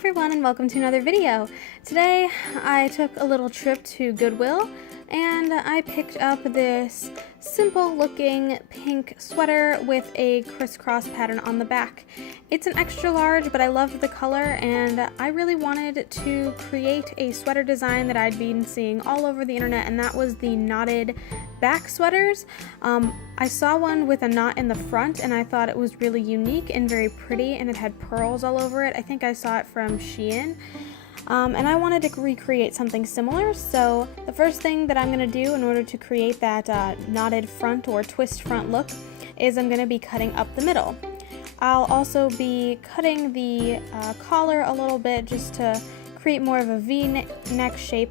everyone, and welcome to another video. Today I took a little trip to Goodwill and I picked up this simple looking pink sweater with a crisscross pattern on the back. It's an extra large, but I loved the color and I really wanted to create a sweater design that I'd been seeing all over the internet, and that was the knotted back sweaters. I saw one with a knot in the front and I thought it was really unique and very pretty, and it had pearls all over it. I think I saw it from Shein. And I wanted to recreate something similar, so the first thing that I'm going to do in order to create that knotted front or twist front look is I'm going to be cutting up the middle. I'll also be cutting the collar a little bit just to create more of a V-neck shape.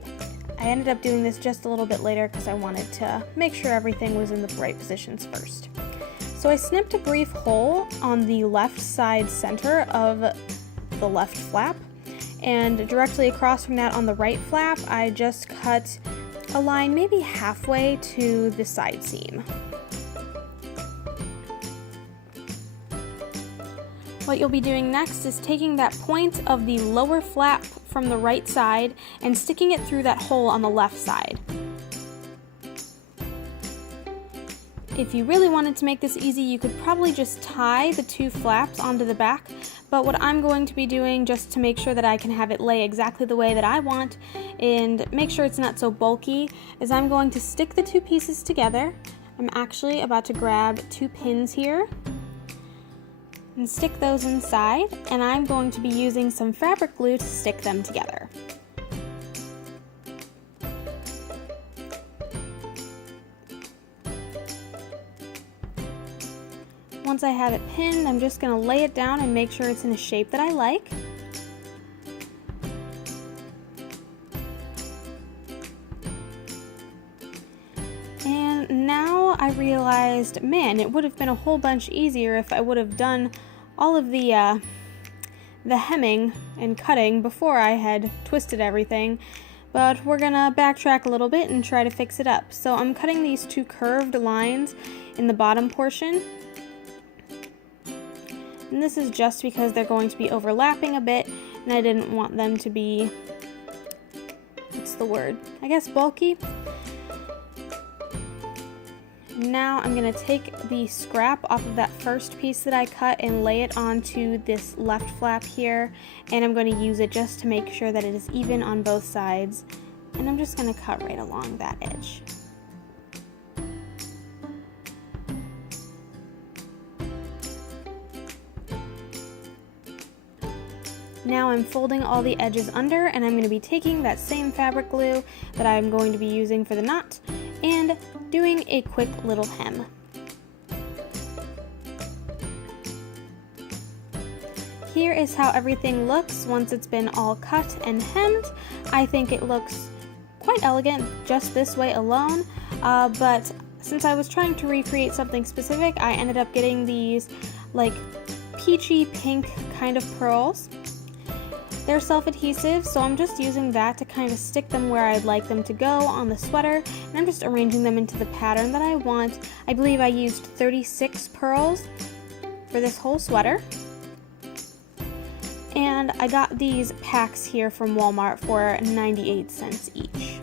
I ended up doing this just a little bit later because I wanted to make sure everything was in the right positions first. So I snipped a brief hole on the left side center of the left flap, and directly across from that on the right flap I just cut a line maybe halfway to the side seam. What you'll be doing next is taking that point of the lower flap from the right side and sticking it through that hole on the left side. If you really wanted to make this easy, you could probably just tie the two flaps onto the back, but what I'm going to be doing, just to make sure that I can have it lay exactly the way that I want and make sure it's not so bulky, is I'm going to stick the two pieces together. I'm actually about to grab two pins here and stick those inside, and I'm going to be using some fabric glue to stick them together. Once I have it pinned, I'm just going to lay it down and make sure it's in a shape that I like. And now I realized, man, it would have been a whole bunch easier if I would have done all of the hemming and cutting before I had twisted everything. But we're gonna backtrack a little bit and try to fix it up. So I'm cutting these two curved lines in the bottom portion. And this is just because they're going to be overlapping a bit, and I didn't want them to be, what's the word? I guess bulky. Now I'm going to take the scrap off of that first piece that I cut and lay it onto this left flap here, and I'm going to use it just to make sure that it is even on both sides, and I'm just going to cut right along that edge. Now I'm folding all the edges under, and I'm going to be taking that same fabric glue that I'm going to be using for the knot and doing a quick little hem. Here is how everything looks once it's been all cut and hemmed. I think it looks quite elegant just this way alone, but since I was trying to recreate something specific, I ended up getting these like peachy pink kind of pearls. They're self-adhesive, so I'm just using that to kind of stick them where I'd like them to go on the sweater, and I'm just arranging them into the pattern that I want. I believe I used 36 pearls for this whole sweater. And I got these packs here from Walmart for 98 cents each.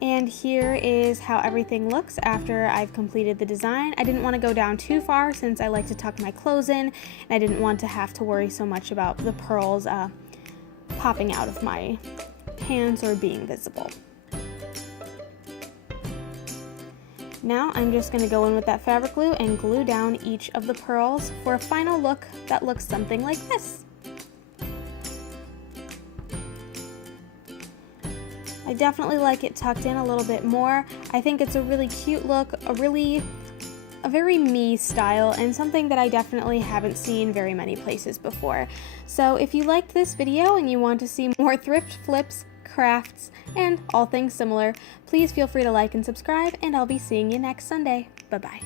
And here is how everything looks after I've completed the design. I didn't want to go down too far since I like to tuck my clothes in, and I didn't want to have to worry so much about the pearls popping out of my pants or being visible. Now I'm just going to go in with that fabric glue and glue down each of the pearls for a final look that looks something like this. I definitely like it tucked in a little bit more. I think it's a really cute look, a very me style, and something that I definitely haven't seen very many places before. So if you liked this video and you want to see more thrift flips, crafts, and all things similar, please feel free to like and subscribe, and I'll be seeing you next Sunday. Bye-bye.